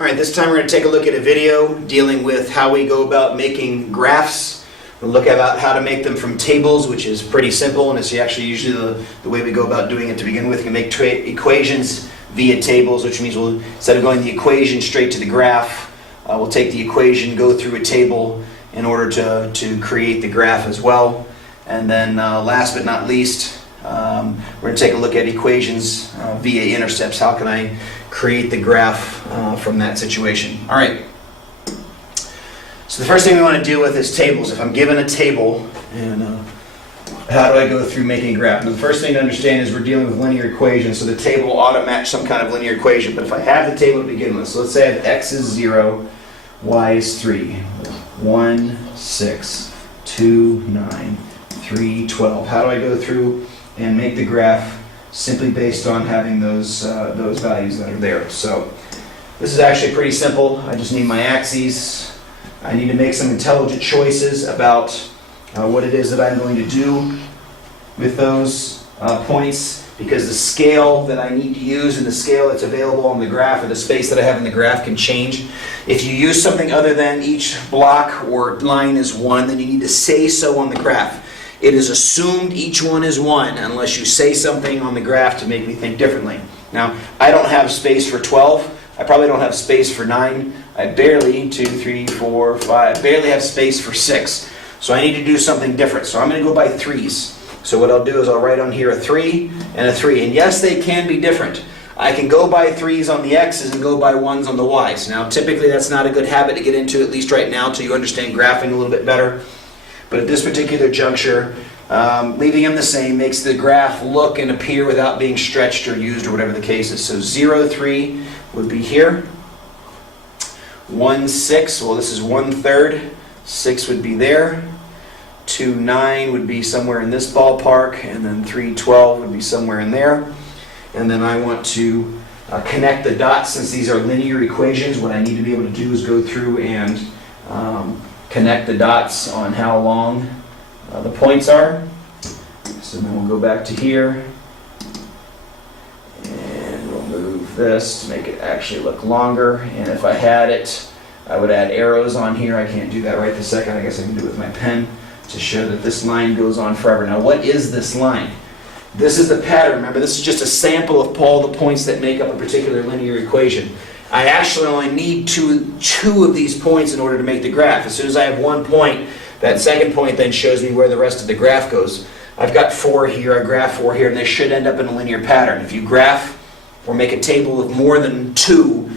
All right, this time we're going to take a look at a video dealing with how we go about making graphs. We'll look about how to make them from tables, which is pretty simple, and it's actually usually the way we go about doing it to begin with. We can make equations via tables, which means we'll, instead of going the equation straight to the graph, we'll take the equation, go through a table in order to create the graph as well. And then last but not least, we're going to take a look at equations via intercepts. How can I create the graph from that situation? All right. So the first thing we want to deal with is tables. If I'm given a table, and how do I go through making a graph? Now, the first thing to understand is we're dealing with linear equations, so the table ought to match some kind of linear equation. But if I have the table to begin with, so let's say I have x is 0, y is 3, 1, 6, 2, 9, 3, 12. How do I go through and make the graph simply based on having those values that are there? So this is actually pretty simple. I just need my axes. I need to make some intelligent choices about what it is that I'm going to do with those points, because the scale that I need to use and the scale that's available on the graph, or the space that I have in the graph, can change. If you use something other than each block or line is 1, then you need to say so on the graph. It is assumed each one is 1 unless you say something on the graph to make me think differently. Now, I don't have space for 12. I probably don't have space for 9. I barely, 2, 3, 4, 5, barely have space for 6. So I need to do something different. So I'm going to go by 3s. So what I'll do is I'll write on here a 3 and a 3. And yes, they can be different. I can go by 3s on the x's and go by 1s on the y's. Now, typically that's not a good habit to get into, at least right now, until you understand graphing a little bit better. But at this particular juncture, leaving them the same makes the graph look and appear without being stretched or used or whatever the case is. So 0, 3 would be here. 1, 6, well, this is 1/3. 6 would be there. 2, 9 would be somewhere in this ballpark. And then 3, 12 would be somewhere in there. And then I want to connect the dots. Since these are linear equations, what I need to be able to do is go through and connect the dots on how long the points are. So then we'll go back to here. This to make it actually look longer, and if I had it, I would add arrows on here. I can't do that right this second. I guess I can do it with my pen to show that this line goes on forever. Now, what is this line? This is the pattern. Remember, this is just a sample of all the points that make up a particular linear equation. I actually only need two of these points in order to make the graph. As soon as I have 1 point, that second point then shows me where the rest of the graph goes. I've got 4 here, I graph 4 here, and they should end up in a linear pattern. If you graph or make a table of more than 2,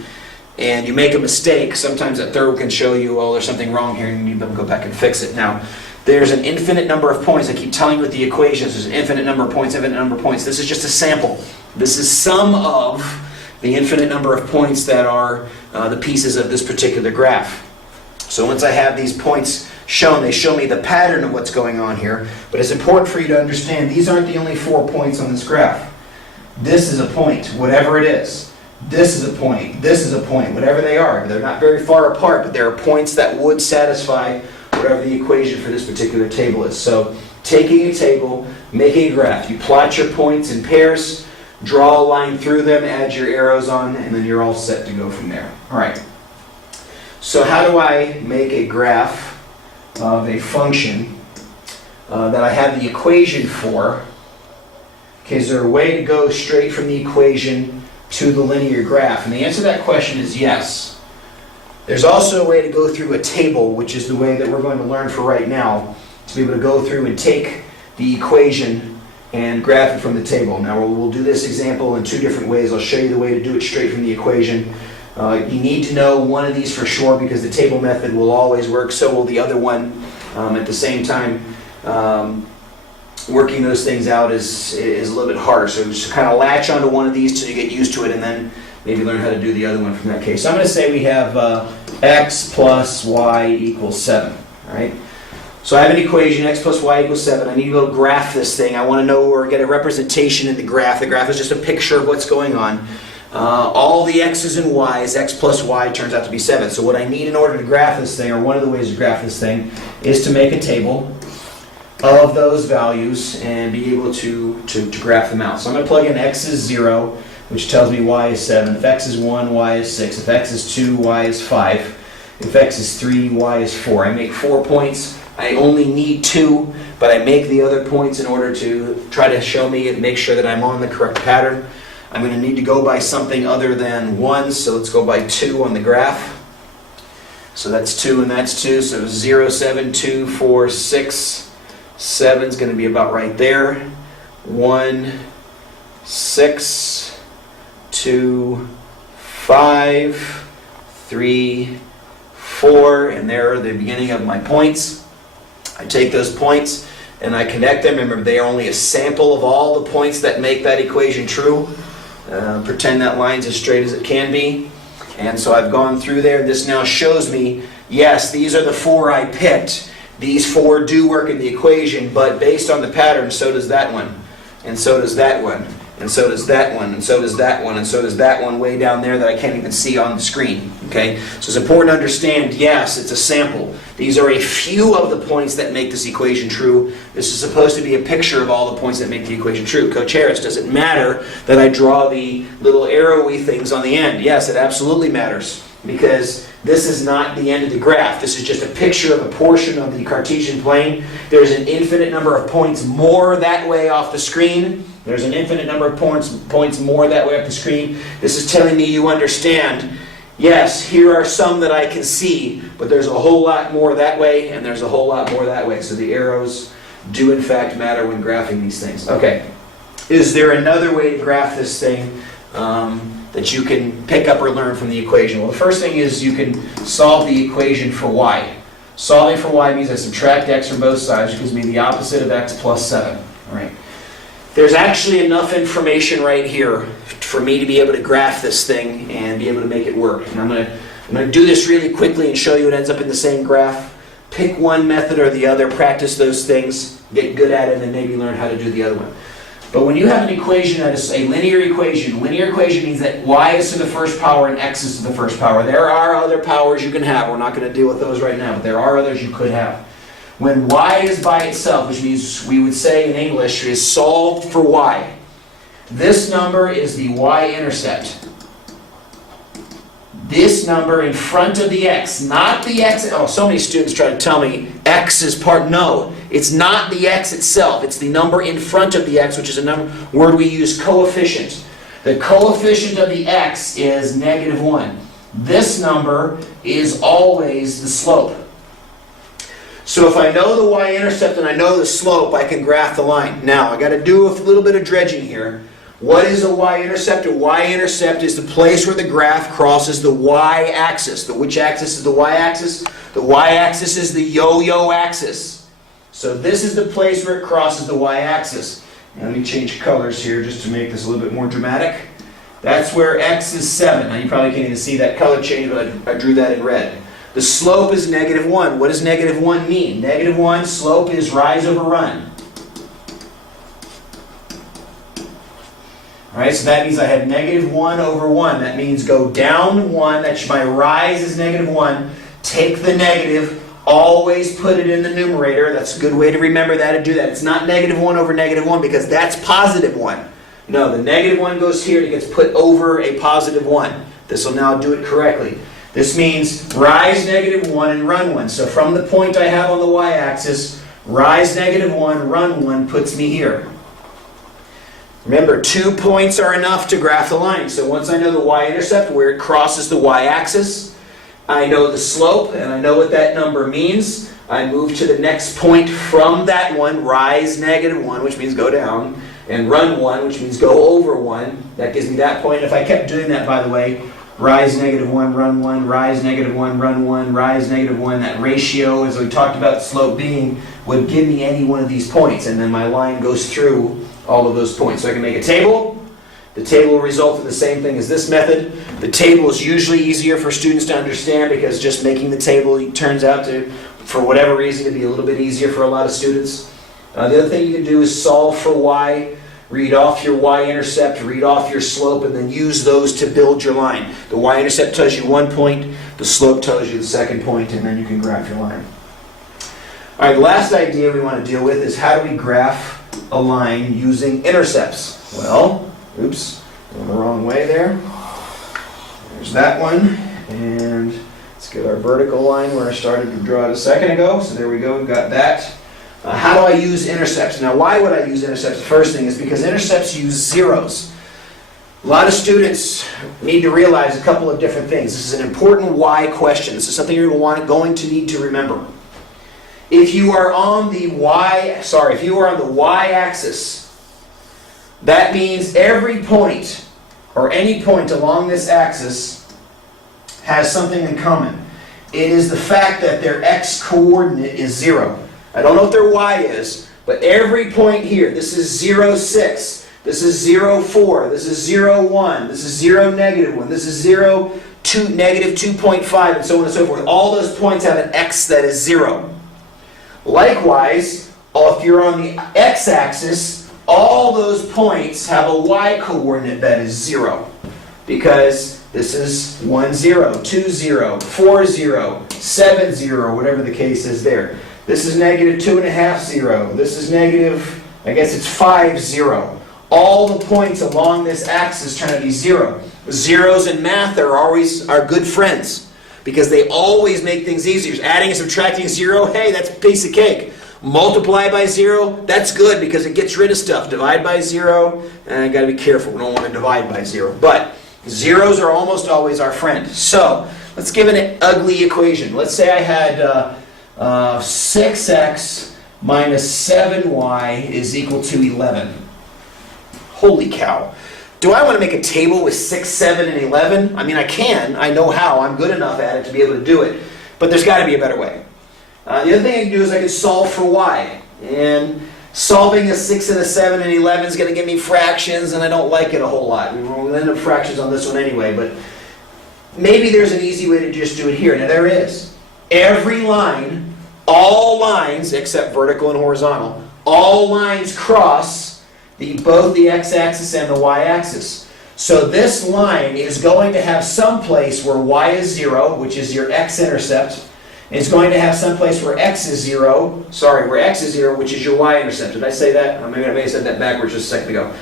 and you make a mistake, sometimes that third can show you, oh, there's something wrong here, and you need to go back and fix it. Now, there's an infinite number of points. I keep telling you with the equations, there's an infinite number of points, infinite number of points. This is just a sample. This is some of the infinite number of points that are the pieces of this particular graph. So once I have these points shown, they show me the pattern of what's going on here. But it's important for you to understand these aren't the only 4 points on this graph. This is a point, whatever it is. This is a point. This is a point, whatever they are. They're not very far apart, but there are points that would satisfy whatever the equation for this particular table is. So taking a table, making a graph, you plot your points in pairs, draw a line through them, add your arrows on, and then you're all set to go from there. All right. So how do I make a graph of a function that I have the equation for? Okay, is there a way to go straight from the equation to the linear graph? And the answer to that question is yes. There's also a way to go through a table, which is the way that we're going to learn for right now, to be able to go through and take the equation and graph it from the table. Now, we'll do this example in 2 different ways. I'll show you the way to do it straight from the equation. You need to know one of these for sure, because the table method will always work. So will the other one. At the same time, working those things out is a little bit harder. So just kind of latch onto one of these till you get used to it, and then maybe learn how to do the other one from that case. So I'm going to say we have x plus y equals 7. All right. So I have an equation, x plus y equals 7. I need to go graph this thing. I want to know or get a representation in the graph. The graph is just a picture of what's going on. All the x's and y's, x plus y turns out to be 7. So what I need in order to graph this thing, or one of the ways to graph this thing, is to make a table of those values and be able to graph them out. So I'm going to plug in x is 0, which tells me y is 7. If x is 1, y is 6. If x is 2, y is 5. If x is 3, y is 4. I make 4 points. I only need 2, but I make the other points in order to try to show me and make sure that I'm on the correct pattern. I'm going to need to go by something other than 1, so let's go by 2 on the graph. So that's 2 and that's 2, so 0, 7, 2, 4, 6, 7 is going to be about right there. 1, 6, 2, 5, 3, 4, and there are the beginning of my points. I take those points and I connect them. Remember, they are only a sample of all the points that make that equation true. Pretend that line's as straight as it can be. And so I've gone through there. This now shows me, yes, these are the 4 I picked. These 4 do work in the equation, but based on the pattern, so does that one. And so does that one. And so does that one. And so does that one. And so does that one way down there that I can't even see on the screen. Okay? So it's important to understand, yes, it's a sample. These are a few of the points that make this equation true. This is supposed to be a picture of all the points that make the equation true. Coach Harris, does it matter that I draw the little arrowy things on the end? Yes, it absolutely matters. Because this is not the end of the graph. This is just a picture of a portion of the Cartesian plane. There's an infinite number of points more that way off the screen. There's an infinite number of points more that way off the screen. This is telling me you understand, yes, here are some that I can see, but there's a whole lot more that way, and there's a whole lot more that way. So the arrows do in fact matter when graphing these things. Okay, is there another way to graph this thing that you can pick up or learn from the equation? Well, the first thing is you can solve the equation for y. Solving for y means I subtract x from both sides, which gives me the opposite of x plus 7. All right. There's actually enough information right here for me to be able to graph this thing and be able to make it work. And I'm going to do this really quickly and show you it ends up in the same graph. Pick one method or the other, practice those things, get good at it, and then maybe learn how to do the other one. But when you have an equation that is a linear equation means that y is to the first power and x is to the first power. There are other powers you can have. We're not going to deal with those right now, but there are others you could have. When y is by itself, which means we would say in English is solved for y, this number is the y-intercept. This number in front of the x, not the x. Oh, so many students try to tell me x is part. No, it's not the x itself. It's the number in front of the x, which is a word we use, coefficient. The coefficient of the x is -1. This number is always the slope. So if I know the y-intercept and I know the slope, I can graph the line. Now, I got to do a little bit of dredging here. What is a y-intercept? A y-intercept is the place where the graph crosses the y-axis. Which axis is the y-axis? The y-axis is the yo-yo axis. So this is the place where it crosses the y-axis. Now let me change colors here just to make this a little bit more dramatic. That's where x is 7. Now you probably can't even see that color change, but I drew that in red. The slope is -1. What does -1 mean? -1, slope is rise over run. Alright, so that means I have -1 over 1. That means go down 1. That's my rise is -1. Take the negative. Always put it in the numerator. That's a good way to remember that and do that. It's not -1 over -1 because that's +1. No, the -1 goes here and it gets put over a +1. This will now do it correctly. This means rise -1 and run 1. So from the point I have on the y-axis, rise -1, run 1 puts me here. Remember, 2 points are enough to graph the line. So once I know the y-intercept, where it crosses the y-axis, I know the slope, and I know what that number means. I move to the next point from that one, rise -1, which means go down, and run 1, which means go over 1. That gives me that point. If I kept doing that, by the way, rise -1, run 1, rise -1, run 1, rise -1, that ratio, as we talked about the slope being, would give me any one of these points, and then my line goes through all of those points. So I can make a table. The table will result in the same thing as this method. The table is usually easier for students to understand because just making the table turns out to, for whatever reason, to be a little bit easier for a lot of students. The other thing you can do is solve for y. Read off your y-intercept, read off your slope, and then use those to build your line. The y-intercept tells you one point, the slope tells you the second point, and then you can graph your line. All right, the last idea we want to deal with is how do we graph a line using intercepts? Well, Going the wrong way there. There's that one. And let's get our vertical line where I started to draw it a second ago. So there we go, we've got that. How do I use intercepts? Now, why would I use intercepts? The first thing is because intercepts use zeros. A lot of students need to realize a couple of different things. This is an important why question. This is something you're going to need to remember. If you are on the y-axis, that means every point or any point along this axis has something in common. It is the fact that their x-coordinate is 0. I don't know what their y is, but every point here, this is 0, 6, this is 0, 4, this is 0, 1, this is 0, negative 1, this is 0, 2, negative 2.5, and so on and so forth. All those points have an x that is 0. Likewise, if you're on the x-axis, all those points have a y-coordinate that is 0. Because this is 1, 0, 2, 0, 4, 0, 7, 0, whatever the case is there. This is negative 2.5, 0. This is negative, I guess it's 5, 0. All the points along this axis turn out to be 0. Zeros in math are good friends because they always make things easier. Adding and subtracting 0, hey, that's a piece of cake. Multiply by 0, that's good because it gets rid of stuff. Divide by 0, and got to be careful. We don't want to divide by 0. But zeros are almost always our friend. So let's give an ugly equation. Let's say I had 6x minus 7y is equal to 11. Holy cow. Do I want to make a table with 6, 7, and 11? I mean, I can. I know how. I'm good enough at it to be able to do it. But there's got to be a better way. The other thing I can do is I can solve for y. And solving a 6 and a 7 and 11 is going to give me fractions, and I don't like it a whole lot. We'll end up fractions on this one anyway, but maybe there's an easy way to just do it here. Now there is. Every line, all lines, except vertical and horizontal, all lines cross both the x-axis and the y-axis. So this line is going to have some place where y is 0, which is your x-intercept. It's going to have some place where x is 0, which is your y-intercept. Did I say that? I may have said that backwards just a second ago.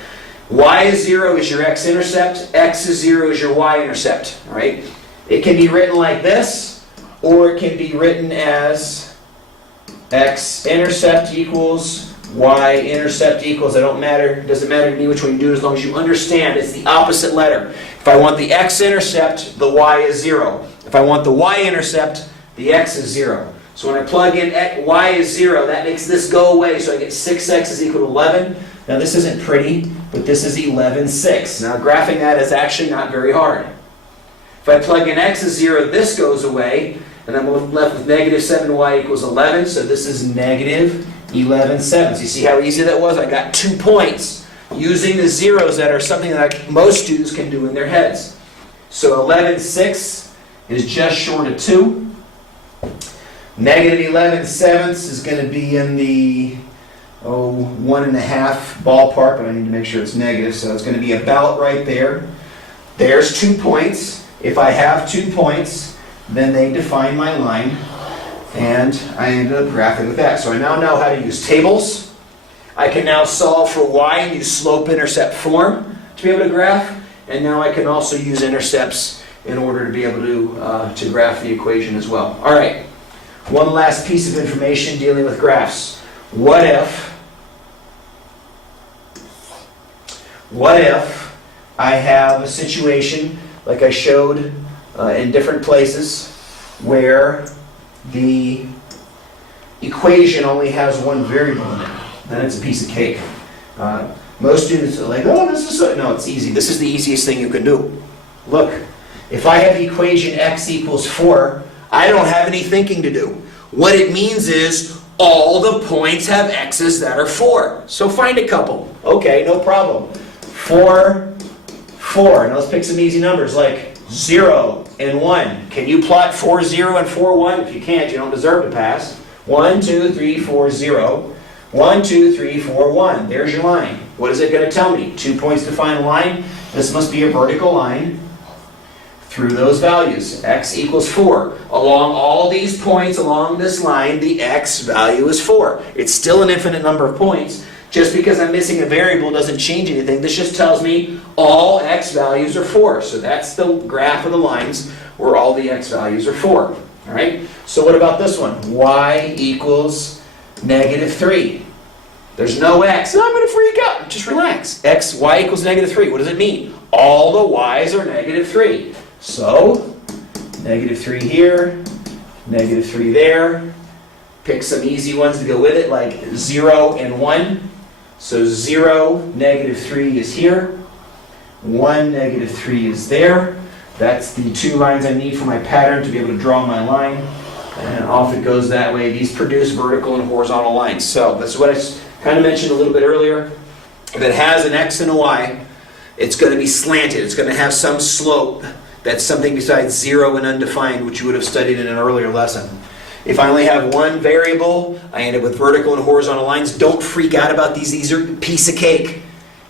Y is 0 is your x-intercept. X is 0 is your y-intercept. All right? It can be written like this, or it can be written as x-intercept equals y-intercept equals. It doesn't matter to me which one you do as long as you understand it's the opposite letter. If I want the x-intercept, the y is 0. If I want the y-intercept, the x is 0. So when I plug in y is 0, that makes this go away. So I get 6x is equal to 11. Now this isn't pretty, but this is 11, 6. Now graphing that is actually not very hard. If I plug in x is 0, this goes away. And I'm left with negative 7y equals 11. So this is negative 11, 7. So you see how easy that was? I got 2 points using the zeros that are something that most students can do in their heads. So 11, 6 is just short of 2. Negative 11 sevenths is going to be in the 1.5 ballpark, but I need to make sure it's negative, so it's going to be about right there. There's 2 points. If I have 2 points, then they define my line, and I ended up graphing with that. So I now know how to use tables. I can now solve for y and use slope-intercept form to be able to graph, and now I can also use intercepts in order to be able to graph the equation as well. All right. One last piece of information dealing with graphs. What if I have a situation like I showed in different places where the equation only has one variable in it? Then it's a piece of cake. Most students are like, oh, this is so... No, it's easy. This is the easiest thing you can do. Look, if I have the equation x equals 4, I don't have any thinking to do. What it means is all the points have x's that are 4. So find a couple. Okay, no problem. 4, 4. Now let's pick some easy numbers like 0 and 1. Can you plot 4, 0 and 4, 1? If you can't, you don't deserve to pass. 1, 2, 3, 4, 0. 1, 2, 3, 4, 1. There's your line. What is it going to tell me? 2 points define a line. This must be a vertical line through those values. X equals 4. Along all these points along this line, the x value is 4. It's still an infinite number of points, Just because I'm missing a variable doesn't change anything. This just tells me all x values are 4. So that's the graph of the lines where all the x values are 4. All right? So what about this one? Y equals -3. There's no x. No, I'm going to freak out. Just relax. Y equals -3. What does it mean? All the y's are -3. So, -3 here, -3 there. Pick some easy ones to go with it, like 0 and 1. So 0, -3 is here. 1, -3 is there. That's the 2 lines I need for my pattern to be able to draw my line. And off it goes that way. These produce vertical and horizontal lines. So that's what I kind of mentioned a little bit earlier. If it has an x and a y, it's going to be slanted. It's going to have some slope that's something besides 0 and undefined, which you would have studied in an earlier lesson. If I only have one variable, I end up with vertical and horizontal lines. Don't freak out about these. These are a piece of cake.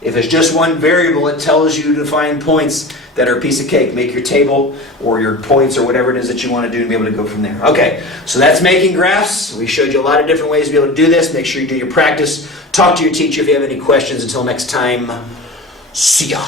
If it's just one variable, it tells you to find points that are a piece of cake. Make your table or your points or whatever it is that you want to do and be able to go from there. Okay, so that's making graphs. We showed you a lot of different ways to be able to do this. Make sure you do your practice. Talk to your teacher if you have any questions. Until next time, see ya.